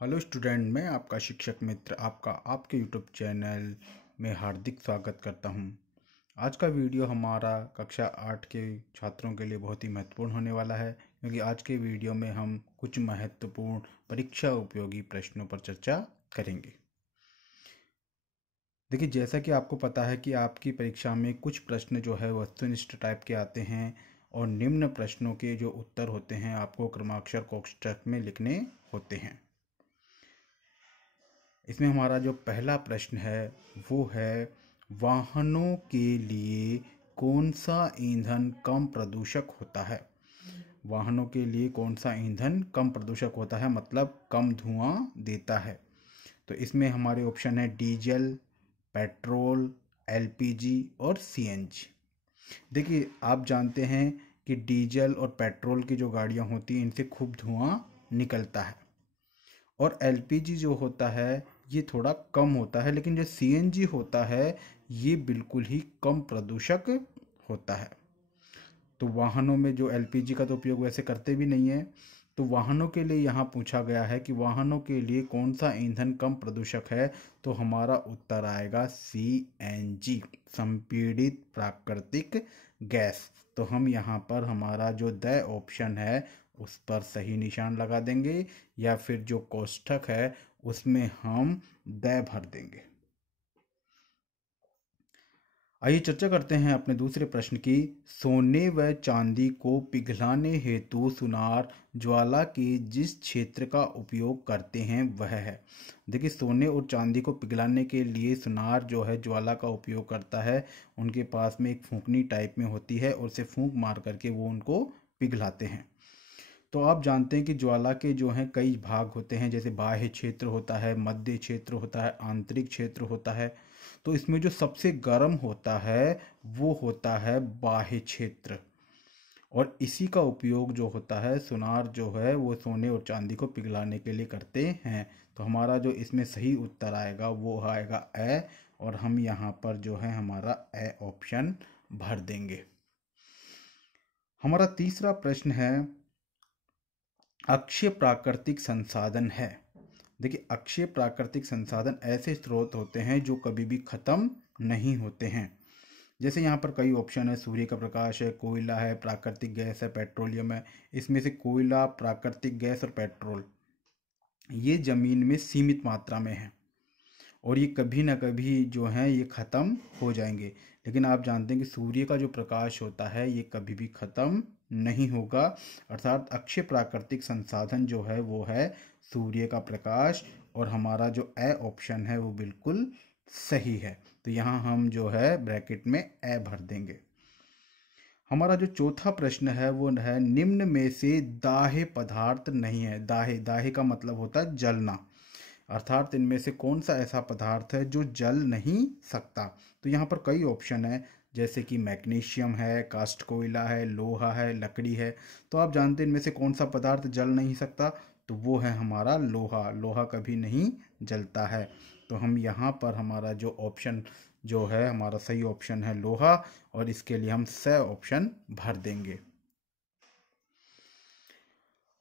Hello student, मैं आपका शिक्षक मित्र आपका आपके यूट्यूब चैनल में हार्दिक स्वागत करता हूं। आज का वीडियो हमारा कक्षा 8 के छात्रों के लिए बहुत ही महत्वपूर्ण होने वाला है, क्योंकि आज के वीडियो में हम कुछ महत्वपूर्ण परीक्षा उपयोगी प्रश्नों पर चर्चा करेंगे। देखिए, जैसा कि आपको पता है कि आपकी परीक्षा में कुछ प्रश्न जो है वस्तुनिष्ठ टाइप के आते हैं और निम्न प्रश्नों के जो उत्तर होते हैं आपको क्रमाक्षर कोष्ठक में लिखने होते हैं। इसमें हमारा जो पहला प्रश्न है वो है, वाहनों के लिए कौन सा ईंधन कम प्रदूषक होता है। वाहनों के लिए कौन सा ईंधन कम प्रदूषक होता है, मतलब कम धुआं देता है। तो इसमें हमारे ऑप्शन है डीजल, पेट्रोल, एलपीजी और सीएनजी। देखिए, आप जानते हैं कि डीजल और पेट्रोल की जो गाड़ियां होती हैं इनसे खूब धुआं निकलता है, और एलपीजी जो होता है ये थोड़ा कम होता है, लेकिन जो सीएनजी होता है ये बिल्कुल ही कम प्रदूषक होता है। तो वाहनों में जो एलपीजी का तो उपयोग वैसे करते भी नहीं है, तो वाहनों के लिए यहाँ पूछा गया है कि वाहनों के लिए कौन सा ईंधन कम प्रदूषक है, तो हमारा उत्तर आएगा सीएनजी, संपीड़ित प्राकृतिक गैस। तो हम यहाँ पर हमारा जो द ऑप्शन है उस पर सही निशान लगा देंगे, या फिर जो कोष्ठक है उसमें हम द भर देंगे। आइए चर्चा करते हैं अपने दूसरे प्रश्न की। सोने व चांदी को पिघलाने हेतु सुनार ज्वाला के जिस क्षेत्र का उपयोग करते हैं वह है। देखिए, सोने और चांदी को पिघलाने के लिए सुनार जो है ज्वाला का उपयोग करता है। उनके पास में एक फूंकनी टाइप में होती है और उसे फूंक मार करके वो उनको पिघलाते हैं। तो आप जानते हैं कि ज्वाला के जो हैं कई भाग होते हैं, जैसे बाह्य क्षेत्र होता है, मध्य क्षेत्र होता है, आंतरिक क्षेत्र होता है। तो इसमें जो सबसे गर्म होता है वो होता है बाह्य क्षेत्र, और इसी का उपयोग जो होता है सुनार जो है वो सोने और चांदी को पिघलाने के लिए करते हैं। तो हमारा जो इसमें सही उत्तर आएगा वो आएगा ए, और हम यहाँ पर जो है हमारा ए ऑप्शन भर देंगे। हमारा तीसरा प्रश्न है, अक्षय प्राकृतिक संसाधन है। देखिए, अक्षय प्राकृतिक संसाधन ऐसे स्रोत होते हैं जो कभी भी खत्म नहीं होते हैं। जैसे यहाँ पर कई ऑप्शन है, सूर्य का प्रकाश है, कोयला है, प्राकृतिक गैस है, पेट्रोलियम है। इसमें से कोयला, प्राकृतिक गैस और पेट्रोल ये जमीन में सीमित मात्रा में है, और ये कभी ना कभी जो है ये ख़त्म हो जाएंगे। लेकिन आप जानते हैं कि सूर्य का जो प्रकाश होता है ये कभी भी ख़त्म नहीं होगा, अर्थात अक्षय प्राकृतिक संसाधन जो है वो है सूर्य का प्रकाश, और हमारा जो ए ऑप्शन है वो बिल्कुल सही है। तो यहाँ हम जो है ब्रैकेट में ए भर देंगे। हमारा जो चौथा प्रश्न है वो है, निम्न में से दाह्य पदार्थ नहीं है। दाह्य दाह्य का मतलब होता है जलना, अर्थात इनमें से कौन सा ऐसा पदार्थ है जो जल नहीं सकता। तो यहाँ पर कई ऑप्शन है, जैसे कि मैग्नीशियम है, कास्ट कोयला है, लोहा है, लकड़ी है। तो आप जानते हैं इनमें से कौन सा पदार्थ जल नहीं सकता, तो वो है हमारा लोहा। लोहा कभी नहीं जलता है। तो हम यहाँ पर हमारा जो ऑप्शन जो है हमारा सही ऑप्शन है लोहा, और इसके लिए हम स ऑप्शन भर देंगे।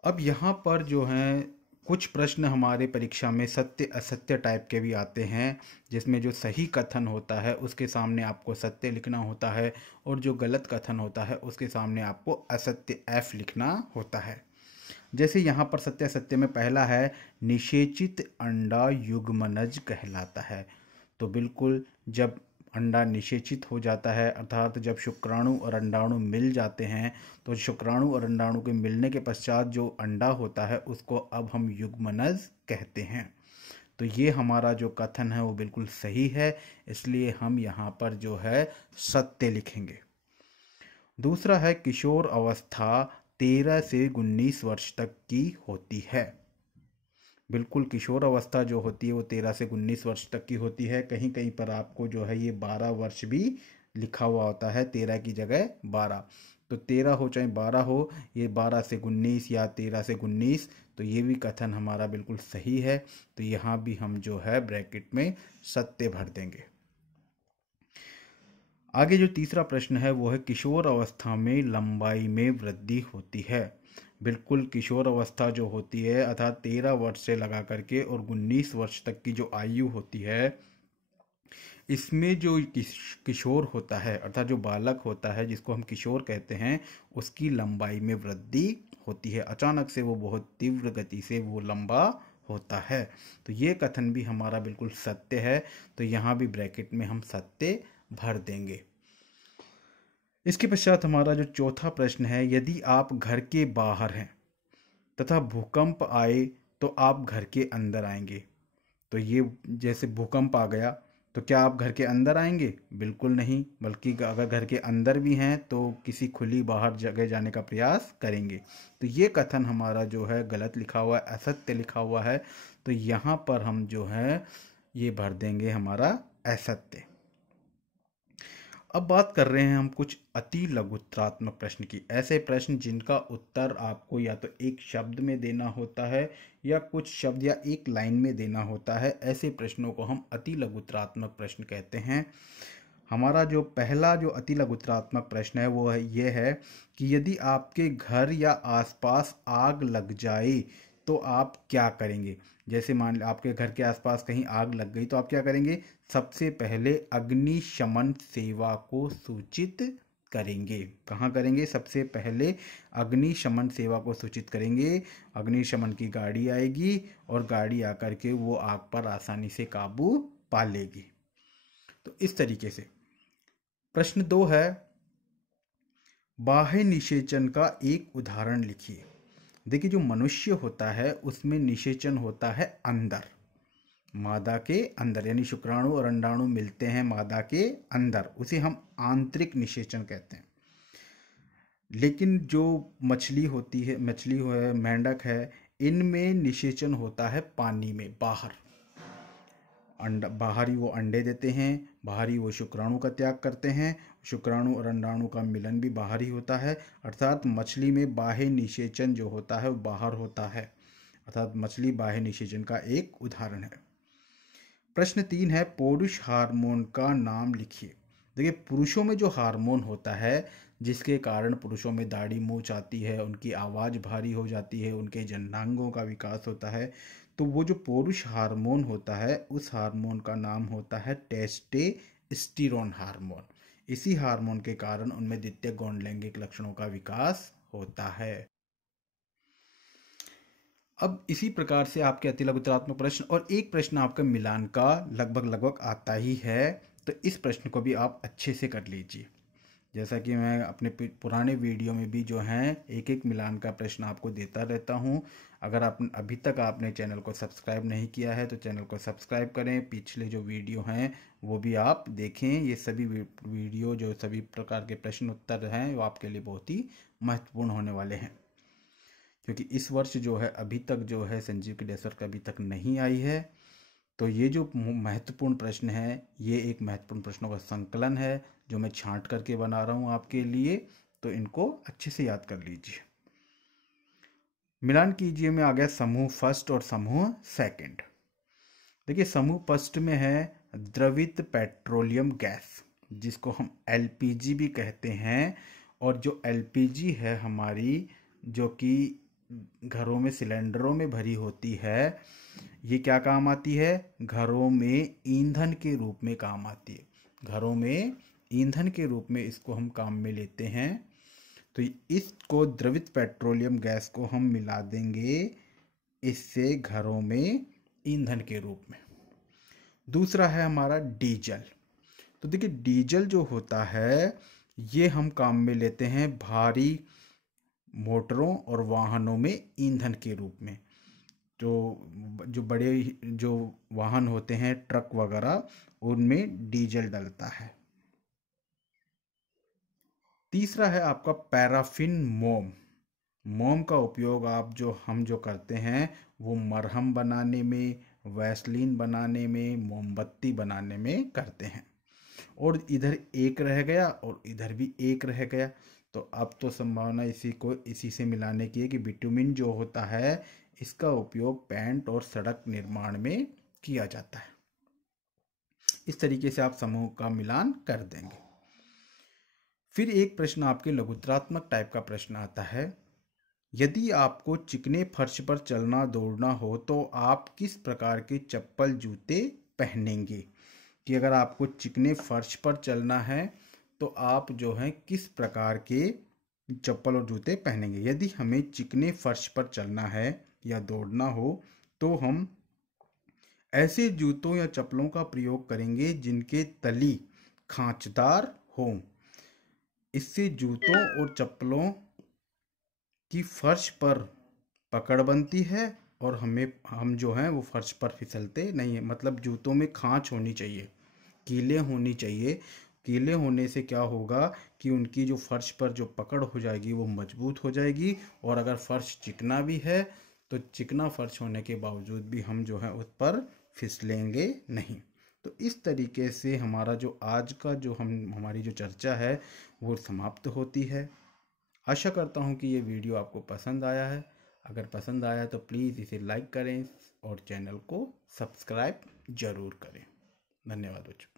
अब यहाँ पर जो हैं कुछ प्रश्न हमारे परीक्षा में सत्य असत्य टाइप के भी आते हैं, जिसमें जो सही कथन होता है उसके सामने आपको सत्य लिखना होता है, और जो गलत कथन होता है उसके सामने आपको असत्य एफ लिखना होता है। जैसे यहाँ पर सत्य असत्य में पहला है, निषेचित अंडा युग्मनज कहलाता है। तो बिल्कुल, जब अंडा निषेचित हो जाता है, अर्थात जब शुक्राणु और अंडाणु मिल जाते हैं, तो शुक्राणु और अंडाणु के मिलने के पश्चात जो अंडा होता है उसको अब हम युग्मनज कहते हैं। तो ये हमारा जो कथन है वो बिल्कुल सही है, इसलिए हम यहाँ पर जो है सत्य लिखेंगे। दूसरा है, किशोर अवस्था 13 से 19 वर्ष तक की होती है। बिल्कुल, किशोर अवस्था जो होती है वो 13 से 19 वर्ष तक की होती है। कहीं कहीं पर आपको जो है ये 12 वर्ष भी लिखा हुआ होता है, 13 की जगह 12। तो 13 हो चाहे 12 हो, ये 12 से 19 या 13 से 19, तो ये भी कथन हमारा बिल्कुल सही है। तो यहाँ भी हम जो है ब्रैकेट में सत्य भर देंगे। आगे जो तीसरा प्रश्न है वो है, किशोर अवस्था में लंबाई में वृद्धि होती है। बिल्कुल किशोर अवस्था जो होती है अर्थात 13 वर्ष से लगा करके और 19 वर्ष तक की जो आयु होती है, इसमें जो किशोर होता है अर्थात जो बालक होता है जिसको हम किशोर कहते हैं, उसकी लंबाई में वृद्धि होती है। अचानक से वो बहुत तीव्र गति से वो लंबा होता है। तो ये कथन भी हमारा बिल्कुल सत्य है। तो यहाँ भी ब्रैकेट में हम सत्य भर देंगे। इसके पश्चात हमारा जो चौथा प्रश्न है, यदि आप घर के बाहर हैं तथा भूकंप आए तो आप घर के अंदर आएंगे। तो ये जैसे भूकंप आ गया तो क्या आप घर के अंदर आएंगे? बिल्कुल नहीं, बल्कि अगर घर के अंदर भी हैं तो किसी खुली बाहर जगह जाने का प्रयास करेंगे। तो ये कथन हमारा जो है गलत लिखा हुआ है, असत्य लिखा हुआ है। तो यहाँ पर हम जो है ये भर देंगे हमारा असत्य। अब बात कर रहे हैं हम कुछ अति लघुत्रात्मक प्रश्न की। ऐसे प्रश्न जिनका उत्तर आपको या तो एक शब्द में देना होता है या कुछ शब्द या एक लाइन में देना होता है। ऐसे प्रश्नों को हम अति लघुत्रात्मक प्रश्न कहते हैं। हमारा जो पहला जो अति लघुत्रात्मक प्रश्न है वो है ये है कि यदि आपके घर या आसपास आग लग जाए तो आप क्या करेंगे। जैसे मान आपके घर के आसपास कहीं आग लग गई तो आप क्या करेंगे? सबसे पहले अग्निशमन सेवा को सूचित करेंगे। कहाँ करेंगे? सबसे पहले अग्निशमन सेवा को सूचित करेंगे। अग्निशमन की गाड़ी आएगी और गाड़ी आकर के वो आग पर आसानी से काबू पा लेगी। तो इस तरीके से प्रश्न 2 है, बाह्य निषेचन का एक उदाहरण लिखिए। देखिए, जो मनुष्य होता है उसमें निषेचन होता है अंदर, मादा के अंदर, यानी शुक्राणु और अंडाणु मिलते हैं मादा के अंदर, उसे हम आंतरिक निषेचन कहते हैं। लेकिन जो मछली होती है, मछली है, मेंढक है, इनमें निषेचन होता है पानी में, बाहर। बाहर ही वो अंडे देते हैं, बाहर ही वो शुक्राणु का त्याग करते हैं। शुक्राणु और अंडाणु का मिलन भी बाहर ही होता है। अर्थात मछली में बाह्य निषेचन जो होता है वो बाहर होता है। अर्थात मछली बाह्य निषेचन का एक उदाहरण है। प्रश्न 3 है, पुरुष हार्मोन का नाम लिखिए। देखिए, पुरुषों में जो हार्मोन होता है जिसके कारण पुरुषों में दाढ़ी मूंछ आती है, उनकी आवाज़ भारी हो जाती है, उनके जननांगों का विकास होता है, तो वो जो पुरुष हार्मोन होता है उस हार्मोन का नाम होता है टेस्टोस्टेरोन हार्मोन। इसी हार्मोन के कारण उनमें द्वितीयक गौण लैंगिक लक्षणों का विकास होता है। अब इसी प्रकार से आपके अति लघुत्रात्मक प्रश्न और एक प्रश्न आपका मिलान का लगभग आता ही है। तो इस प्रश्न को भी आप अच्छे से कर लीजिए। जैसा कि मैं अपने पुराने वीडियो में भी जो है एक एक मिलान का प्रश्न आपको देता रहता हूं। अगर आप अभी तक आपने चैनल को सब्सक्राइब नहीं किया है तो चैनल को सब्सक्राइब करें। पिछले जो वीडियो हैं वो भी आप देखें। ये सभी वीडियो जो सभी प्रकार के प्रश्न उत्तर हैं वो आपके लिए बहुत ही महत्वपूर्ण होने वाले हैं, क्योंकि इस वर्ष जो है अभी तक जो है संजीव की डेसर अभी तक नहीं आई है। तो ये जो महत्वपूर्ण प्रश्न है ये एक महत्वपूर्ण प्रश्नों का संकलन है जो मैं छांट करके बना रहा हूँ आपके लिए। तो इनको अच्छे से याद कर लीजिए। मिलान कीजिए में आ गया समूह फर्स्ट और समूह सेकंड। देखिए, समूह फर्स्ट में है द्रवित पेट्रोलियम गैस, जिसको हम एलपीजी भी कहते हैं। और जो एलपीजी है हमारी, जो कि घरों में सिलेंडरों में भरी होती है, ये क्या काम आती है? घरों में ईंधन के रूप में काम आती है। घरों में ईंधन के रूप में इसको हम काम में लेते हैं। तो इसको द्रवित पेट्रोलियम गैस को हम मिला देंगे इससे घरों में ईंधन के रूप में। दूसरा है हमारा डीजल। तो देखिए, डीजल जो होता है ये हम काम में लेते हैं भारी मोटरों और वाहनों में ईंधन के रूप में। जो बड़े जो वाहन होते हैं, ट्रक वगैरह, उनमें डीजल डलता है। तीसरा है आपका पैराफिन मोम। मोम का उपयोग हम जो करते हैं वो मरहम बनाने में, वैसलीन बनाने में, मोमबत्ती बनाने में करते हैं। और इधर एक रह गया और इधर भी एक रह गया। तो अब तो संभावना इसी से मिलाने की है कि बिटुमिन जो होता है इसका उपयोग पेंट और सड़क निर्माण में किया जाता है। इस तरीके से आप समूह का मिलान कर देंगे। फिर एक प्रश्न आपके लघुत्रात्मक टाइप का प्रश्न आता है, यदि आपको चिकने फर्श पर चलना दौड़ना हो तो आप किस प्रकार के चप्पल जूते पहनेंगे। कि अगर आपको चिकने फर्श पर चलना है तो आप जो है किस प्रकार के चप्पल और जूते पहनेंगे। यदि हमें चिकने फर्श पर चलना है या दौड़ना हो तो हम ऐसे जूतों या चप्पलों का प्रयोग करेंगे जिनके तली खांचदार हो। इससे जूतों और चप्पलों की फर्श पर पकड़ बनती है और हम जो हैं वो फर्श पर फिसलते नहीं है। मतलब जूतों में खांच होनी चाहिए, कीलें होनी चाहिए। कीले होने से क्या होगा कि उनकी जो फर्श पर जो पकड़ हो जाएगी वो मजबूत हो जाएगी। और अगर फर्श चिकना भी है तो चिकना फर्श होने के बावजूद भी हम जो है उस पर फिसलेंगे नहीं। तो इस तरीके से हमारा जो आज का जो हमारी जो चर्चा है वो समाप्त होती है। आशा करता हूँ कि ये वीडियो आपको पसंद आया है। अगर पसंद आया तो प्लीज़ इसे लाइक करें और चैनल को सब्सक्राइब ज़रूर करें। धन्यवाद बच्चों।